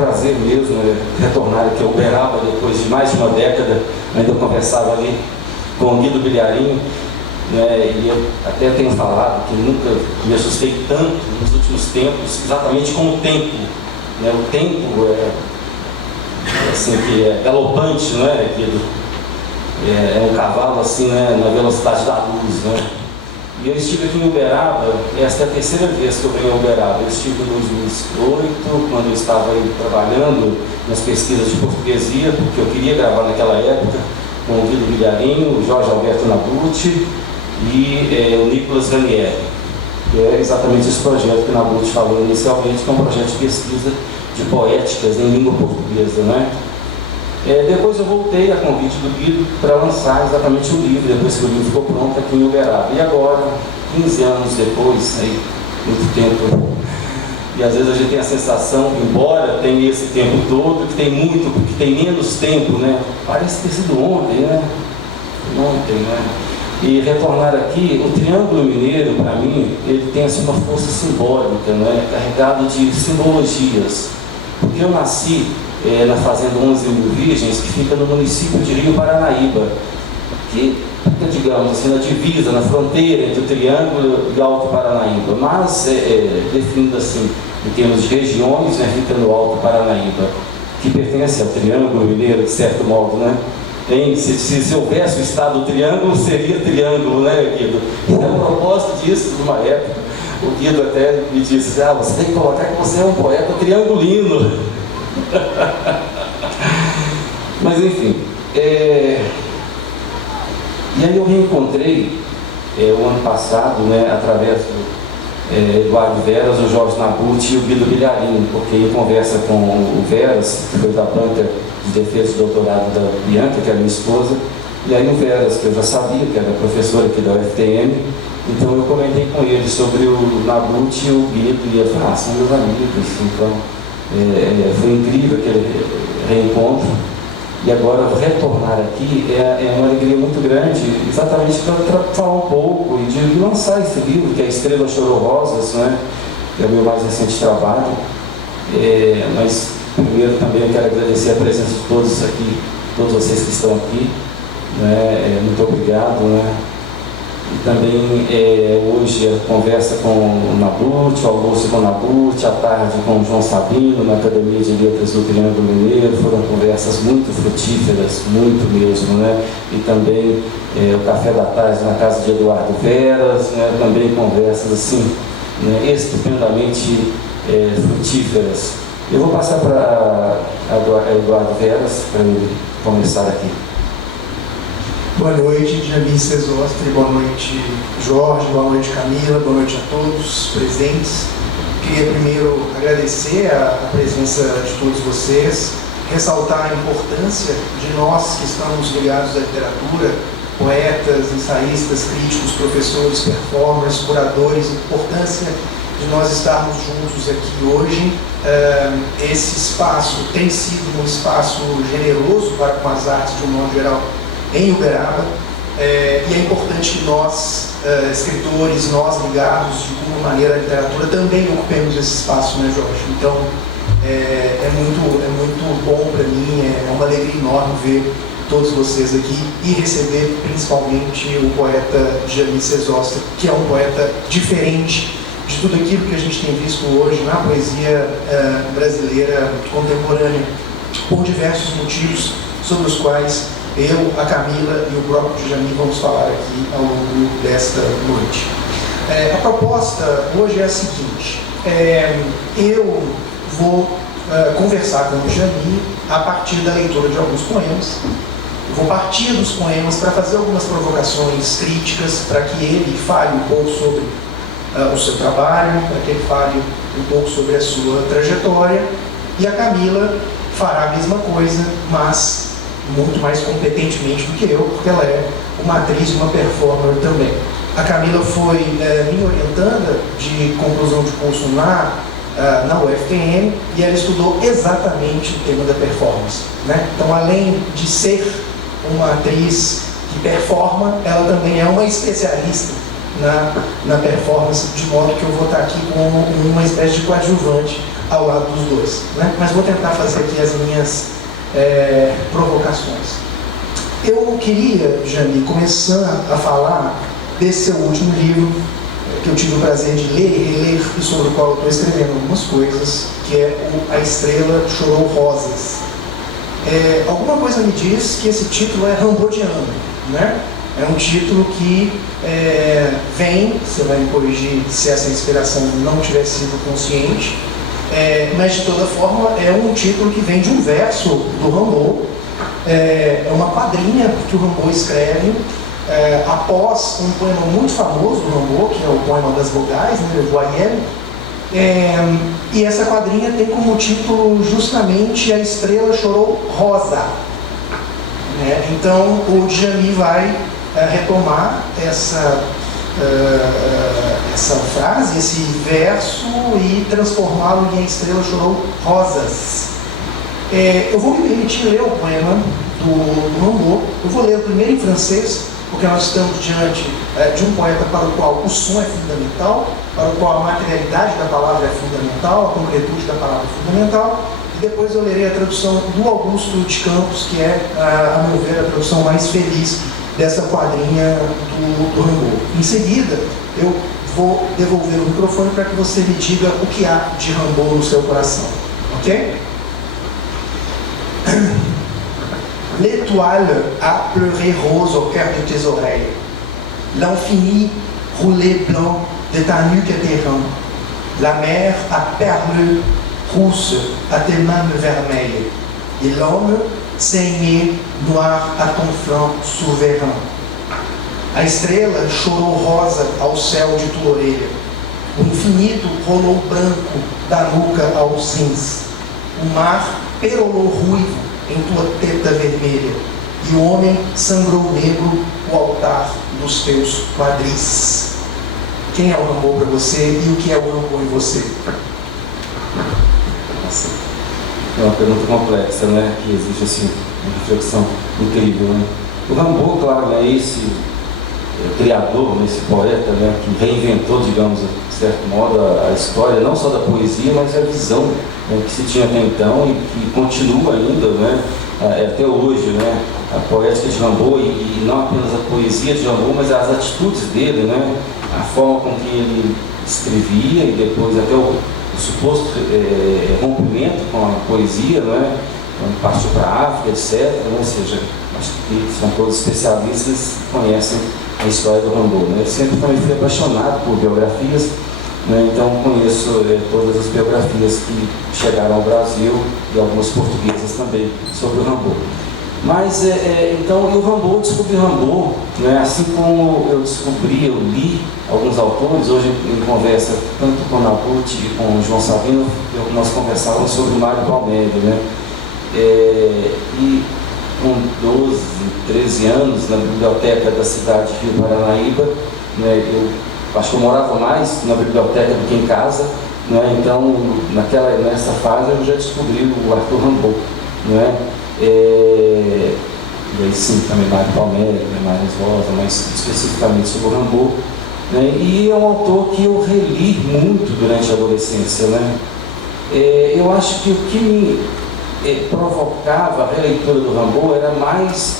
prazer mesmo retornar aqui ao Uberaba depois de mais de uma década. Ainda eu conversava ali com o Guido Bilharinho, né, e eu até tenho falado que nunca me assustei tanto nos últimos tempos, exatamente com o tempo. Né? O tempo assim, que é galopante, não é, Guido? É um cavalo assim, né, na velocidade da luz, né? E eu estive aqui em Uberaba, esta é a terceira vez que eu venho a Uberaba. Eu estive em 2008, quando eu estava aí trabalhando nas pesquisas de portuguesia, porque eu queria gravar naquela época com o Guido Bilharinho, o Jorge Alberto Nabucci e o Nicolas Ranieri, que é exatamente esse projeto que o Nabucci falou inicialmente, que é um projeto de pesquisa de poéticas em língua portuguesa, né? Depois eu voltei a convite do Guido para lançar exatamente o livro, depois que o livro ficou pronto aqui em Uberaba. E agora, 15 anos depois, aí, muito tempo, e às vezes a gente tem a sensação, embora tenha esse tempo todo, que tem menos tempo, né? Parece ter sido ontem, né? Ontem, né? E retornar aqui, o Triângulo Mineiro, para mim, ele tem assim, uma força simbólica, né? Carregado de simbologias. Porque eu nasci na Fazenda 11 Mil Virgens, que fica no município de Rio Paranaíba, que fica, digamos assim, na divisa, na fronteira entre o Triângulo e o Alto Paranaíba, mas, definindo assim, em termos de regiões, né, fica no Alto Paranaíba, que pertence ao Triângulo Mineiro, de certo modo, né? Se houvesse o estado do Triângulo, seria Triângulo, né, Guido? E a propósito disso, numa época, o Guido até me disse, você tem que colocar que você é um poeta triangulino. Mas enfim, e aí eu reencontrei o ano passado, né, através do Eduardo Veras, o Jorge Nabucci e o Guido Bilharinho, porque em conversa com o Veras, que foi da banca de defesa de doutorado da Bianca, que era minha esposa, e aí o Veras, que eu já sabia, que era professor aqui da UFTM, então eu comentei com ele sobre o Nabucci e o Guido, e ele falou, são meus amigos, então foi incrível aquele reencontro. E agora retornar aqui é uma alegria muito grande, exatamente para falar um pouco e de lançar esse livro, que é Estrela Chorou Rosas, né? Que é o meu mais recente trabalho. Mas primeiro também eu quero agradecer a presença de todos aqui, todos vocês que estão aqui, né? Muito obrigado, né? E também hoje a conversa com o Nabucci, o almoço com o Nabucci, à tarde com o João Sabino, na Academia de Letras do Triângulo Mineiro, foram conversas muito frutíferas, muito mesmo, né? E também o café da tarde na casa de Eduardo Veras, né? Também conversas assim, né? Estupendamente frutíferas. Eu vou passar para Eduardo Veras para ele começar aqui. Boa noite, Jamil Sesostre, boa noite, Jorge, boa noite, Camila, boa noite a todos presentes. Queria primeiro agradecer a presença de todos vocês, ressaltar a importância de nós que estamos ligados à literatura, poetas, ensaístas, críticos, professores, performers, curadores, a importância de nós estarmos juntos aqui hoje. Esse espaço tem sido um espaço generoso para com as artes de um modo geral em Uberaba, e é importante que nós, escritores, nós ligados de alguma maneira à literatura, também ocupemos esse espaço, né, Jorge? Então, é muito bom para mim, é uma alegria enorme ver todos vocês aqui e receber principalmente o poeta Jamil Sesostre, que é um poeta diferente de tudo aquilo que a gente tem visto hoje na poesia brasileira contemporânea, por diversos motivos sobre os quais eu, a Camila e o próprio Jamil vamos falar aqui ao longo desta noite. A proposta hoje é a seguinte, eu vou conversar com o Jamil a partir da leitura de alguns poemas. Eu vou partir dos poemas para fazer algumas provocações críticas, para que ele fale um pouco sobre o seu trabalho, para que ele fale um pouco sobre a sua trajetória, e a Camila fará a mesma coisa, mas muito mais competentemente do que eu, porque ela é uma atriz e uma performer também. A Camila foi minha orientanda de conclusão de curso na UFTM, e ela estudou exatamente o tema da performance, né? Então, além de ser uma atriz que performa, ela também é uma especialista na performance, de modo que eu vou estar aqui como uma espécie de coadjuvante ao lado dos dois, né? Mas vou tentar fazer aqui as minhas provocações. Eu queria, Jami, começar a falar desse seu último livro, que eu tive o prazer de ler e reler, e sobre o qual eu estou escrevendo algumas coisas, que é A Estrela Chorou Rosas. Alguma coisa me diz que esse título é rambodiano, né? É um título que vem, você vai me corrigir se essa inspiração não tiver sido consciente, mas de toda forma é um título que vem de um verso do Rimbaud, é uma quadrinha que o Rimbaud escreve após um poema muito famoso do Rimbaud, que é o poema das vogais, né, Le Voyelle, e essa quadrinha tem como título justamente A Estrela Chorou Rosa. Então o Djamil vai retomar essa frase, esse verso, e transformá-lo em A Estrela Chorou Rosas. Eu vou me permitir ler o poema do Rimbaud. Eu vou ler o primeiro em francês, porque nós estamos diante de um poeta para o qual o som é fundamental, para o qual a materialidade da palavra é fundamental, a concretude da palavra é fundamental, e depois eu lerei a tradução do Augusto de Campos, que é, a meu ver, a tradução mais feliz dessa quadrinha do Rimbaud. Em seguida, eu vou devolver o microfone para que você me diga o que há de Rimbaud no seu coração. Ok? L'étoile a pleuré rose au cœur de tes oreilles. L'infini roulé blanc de ta nuque terrain. La mer a perle rousse à tes mains vermeilles. Et l'homme saigné noir à ton flanc souverain. A estrela chorou rosa ao céu de tua orelha. O infinito rolou branco da nuca aos rins. O mar perolou ruivo em tua teta vermelha, e o homem sangrou negro o altar dos teus quadris. Quem é o Rimbaud para você e o que é o Rimbaud em você? Nossa, é uma pergunta complexa, né? Que existe assim, uma reflexão incrível, né? O Rimbaud, claro, é esse criador, esse poeta, né, que reinventou, digamos, de certo modo, a história, não só da poesia, mas a visão, né, que se tinha até então e que continua ainda, né, até hoje, né, a poética de Rimbaud, e não apenas a poesia de Rimbaud, mas as atitudes dele, né, a forma com que ele escrevia e depois até o suposto rompimento com a poesia, né, quando partiu para a África, etc., né, ou seja, acho que são todos especialistas que conhecem a história do Rimbaud, né? Eu sempre também fui apaixonado por biografias, né? Então conheço todas as biografias que chegaram ao Brasil e algumas portuguesas também sobre o Rimbaud. Mas, então, o Rimbaud, eu descobri o Rimbaud, né? Assim como eu descobri, eu li alguns autores, hoje em conversa tanto com o Nabucco e com o João Savino, nós conversávamos sobre o Mário Palmério, né? E com 12, 13 anos, na biblioteca da cidade de Rio Paranaíba, né, eu acho que eu morava mais na biblioteca do que em casa, né, então nessa fase eu já descobri o Arthur Rimbaud, né, e aí sim, também Mário Palmério, Maris Rosa, mais especificamente sobre o Rimbaud, né, e é um autor que eu reli muito durante a adolescência, né. Eu acho que o que me provocava a releitura do Rimbaud era mais,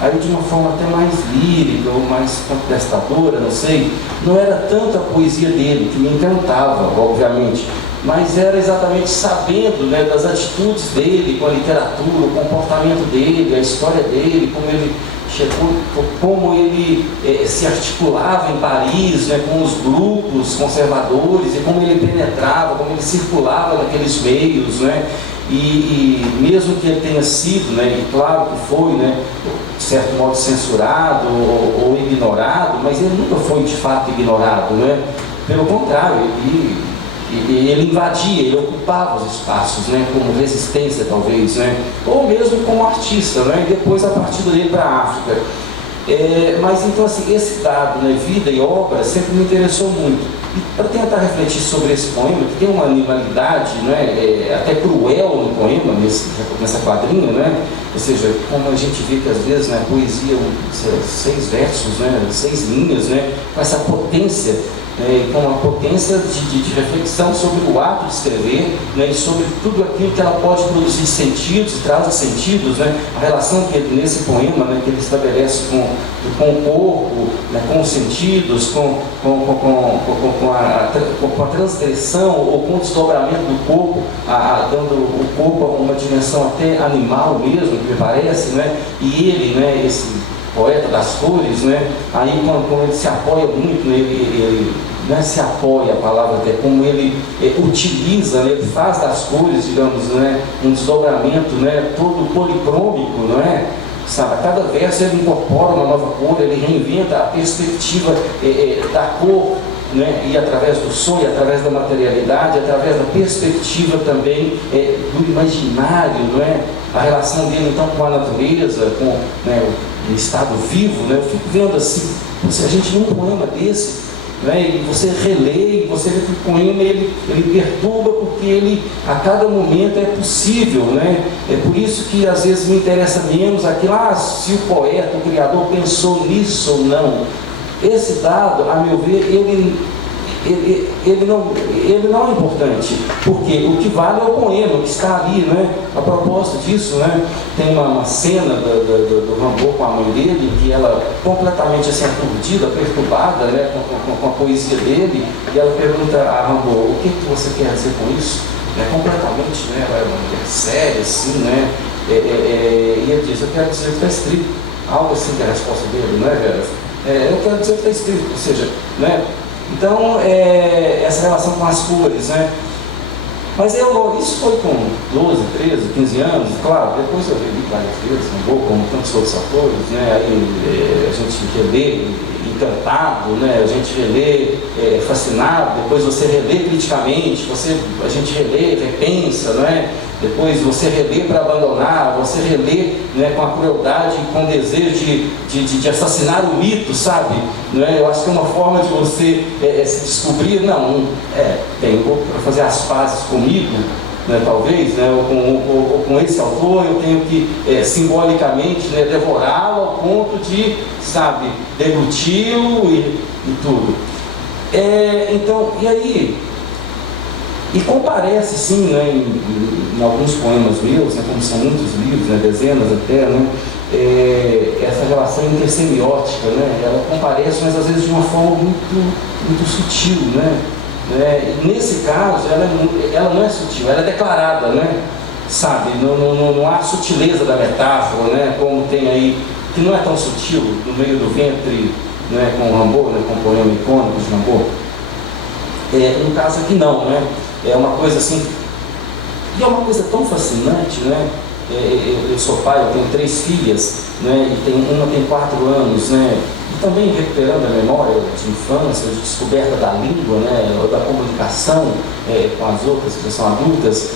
aí de uma forma até mais lírica ou mais contestadora, não sei, não era tanto a poesia dele, que me encantava, obviamente, mas era exatamente sabendo, né, das atitudes dele com a literatura, o comportamento dele, a história dele, como ele chegou, como ele se articulava em Paris, né, com os grupos conservadores, e como ele penetrava, como ele circulava naqueles meios, né, e mesmo que ele tenha sido, né, e claro que foi, né, de certo modo censurado ou ignorado, mas ele nunca foi de fato ignorado, né, pelo contrário, ele invadia, ele ocupava os espaços, né, como resistência talvez, né, ou mesmo como artista, né, e depois a partir dele para a África. Mas então assim, esse dado, né, vida e obra, sempre me interessou muito. E para tentar refletir sobre esse poema, que tem uma animalidade, né, até cruel no poema, nessa quadrinha, né, ou seja, como a gente vê que às vezes na poesia, 6 versos, né, 6 linhas, né, com essa potência, né, com uma potência de reflexão sobre o ato de escrever, né, e sobre tudo aquilo que ela pode produzir sentidos, traz sentidos, né, a relação que ele, nesse poema, né, que ele estabelece com o corpo, né, com os sentidos, com a transgressão ou com o desdobramento do corpo, dando o corpo uma dimensão até animal mesmo, que me parece, né, e ele, né, esse poeta das cores, né, aí quando ele se apoia muito, né, ele não é se apoia a palavra até, como ele utiliza, né, ele faz das cores, digamos, né, um desdobramento, né, todo policrômico, não é? Sabe, a cada verso ele incorpora uma nova cor, ele reinventa a perspectiva da cor, né, e através do som, e através da materialidade, através da perspectiva também do imaginário, não é? A relação dele então com a natureza, com, né, o estado vivo, né? Eu fico vendo assim, se a gente num poema desse, né, e você relê, e você vê que o poema ele perturba, porque ele a cada momento é possível, né? É por isso que às vezes me interessa menos aquilo, se o poeta, o criador pensou nisso ou não. Esse dado, a meu ver, ele não é importante, porque o que vale é o poema que está ali, né? A propósito disso, né? Tem uma cena do Rimbaud com a mãe dele, que ela completamente assim, aturdida, perturbada, né? com a poesia dele, e ela pergunta a Rimbaud, o que você quer dizer com isso? Completamente, né? Ela é uma mulher séria, assim, né? E ele diz, eu quero dizer que está escrito, algo assim que é a resposta dele, não é, Vera? Eu quero dizer que está escrito, ou seja, né? Então, essa relação com as cores, né? Mas isso foi com 12, 13, 15 anos, claro, depois eu li várias vezes, como tantos outros autores, né? Aí a gente relê encantado, né? A gente relê fascinado, depois você relê criticamente, a gente relê, repensa, não é? Depois você relê para abandonar, você relê, né, com a crueldade, com o desejo de assassinar o mito, sabe? Não é? Eu acho que é uma forma de você se descobrir, tenho para fazer as pazes comigo, né, talvez, né, ou com esse autor, eu tenho que simbolicamente, né, devorá-lo ao ponto de, sabe, degluti-lo e tudo. Então, e aí? E comparece, sim, né, em alguns poemas meus, né, como são muitos livros, né, dezenas até, né, essa relação intersemiótica, né, ela comparece, mas às vezes de uma forma muito sutil, né. Nesse caso, ela não é sutil, ela é declarada, né, sabe, não há sutileza da metáfora, né, como tem aí, que não é tão sutil, no meio do ventre, né, com o Rimbaud, né, com o poema icônico de Rimbaud. No caso aqui não, né? É uma coisa assim, e é uma coisa tão fascinante, né? Eu sou pai, eu tenho 3 filhas, né? E uma tem 4 anos, né? E também recuperando a memória de infância, de descoberta da língua, né? Ou da comunicação com as outras que são adultas,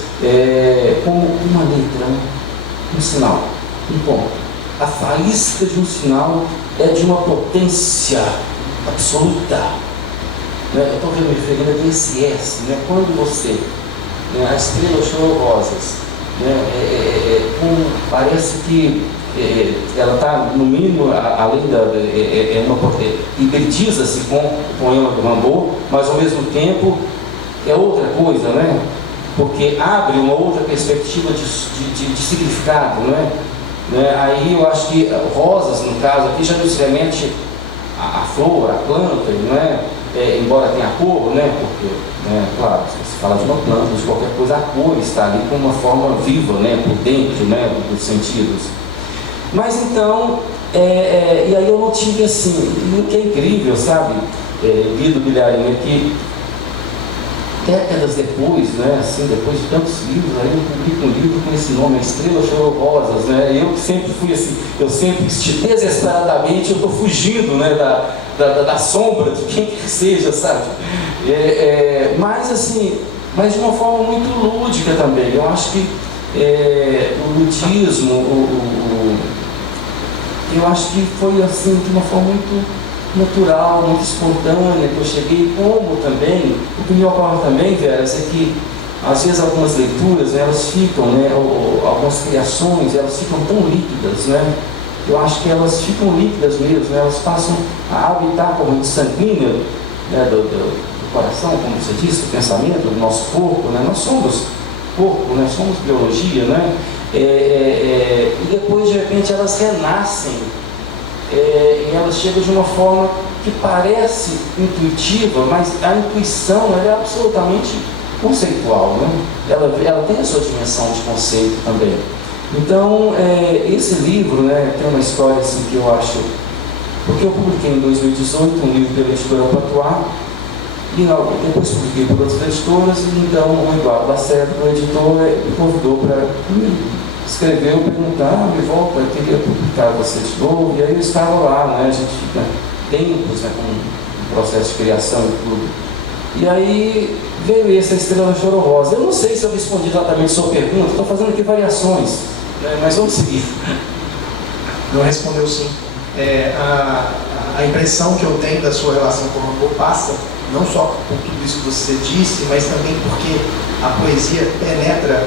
como uma letra, um sinal, um ponto. A faísca de um sinal é de uma potência absoluta. Eu estou me referindo a esse S, né? Quando você, né, a estrela chorou rosas, né, parece que ela está, no mínimo, além hibridiza-se com o poema do Rimbaud, mas ao mesmo tempo é outra coisa, né? Porque abre uma outra perspectiva de significado, né? Aí eu acho que rosas, no caso aqui, já nos remete a flor, a planta, não é? Embora tenha cor, né? Porque, né, claro, se você fala de uma planta, de qualquer coisa, a cor está ali com uma forma viva, né? Por dentro, né? Dos sentidos. Mas então, e aí eu não tive assim, o que é incrível, sabe? Guido Bilharinho aqui, décadas depois, né, assim, depois de tantos livros, aí eu publico um livro com esse nome, A Estrela Chorou Rosas, né, eu que sempre fui assim, eu sempre desesperadamente, eu estou fugindo, né, da sombra de quem que seja, sabe, mas assim, mas de uma forma muito lúdica também. Eu acho que o ludismo, eu acho que foi assim, de uma forma muito natural, muito espontânea, que eu cheguei, como também, o que me ocorre também, Vera, é que às vezes algumas leituras, né, elas ficam, né, ou algumas criações, elas ficam tão líquidas, né, eu acho que elas ficam líquidas mesmo, né, elas passam a habitar a corrente sanguínea, né, do coração, como você disse, do pensamento, do nosso corpo, né? Nós somos corpo, né? Somos biologia, né? E depois, de repente, elas renascem, e elas chegam de uma forma que parece intuitiva, mas a intuição ela é absolutamente conceitual, né? Ela tem a sua dimensão de conceito também. Então, esse livro, né, tem uma história assim, que eu acho, porque eu publiquei em 2018 um livro pela editora Patuá, e depois publiquei por outras editoras, e então o Eduardo Lacerda, o editor, me convidou para escrever, perguntar, me volta, eu queria publicar você de novo, e aí eu estava lá, né, a gente fica tempos, né, com o processo de criação e tudo. E aí veio essa Estrela Chororosa. Eu não sei se eu respondi exatamente a sua pergunta, estou fazendo aqui variações, né, mas vamos seguir. Não respondeu sim. A impressão que eu tenho da sua relação com o Rambo passa, não só por tudo isso que você disse, mas também porque a poesia penetra,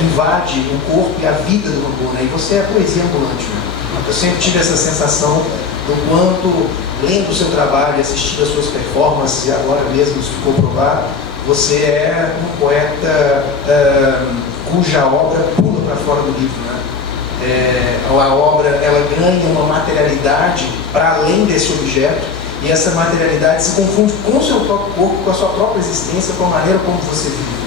invade o corpo e a vida do Rambo, né? E você é a poesia ambulante, né? Eu sempre tive essa sensação do quanto, lendo o seu trabalho, assistindo as suas performances, e agora mesmo isso ficou provado, você é um poeta cuja obra pula para fora do livro, né? A obra ela ganha uma materialidade para além desse objeto, e essa materialidade se confunde com o seu próprio corpo, com a sua própria existência, com a maneira como você vive.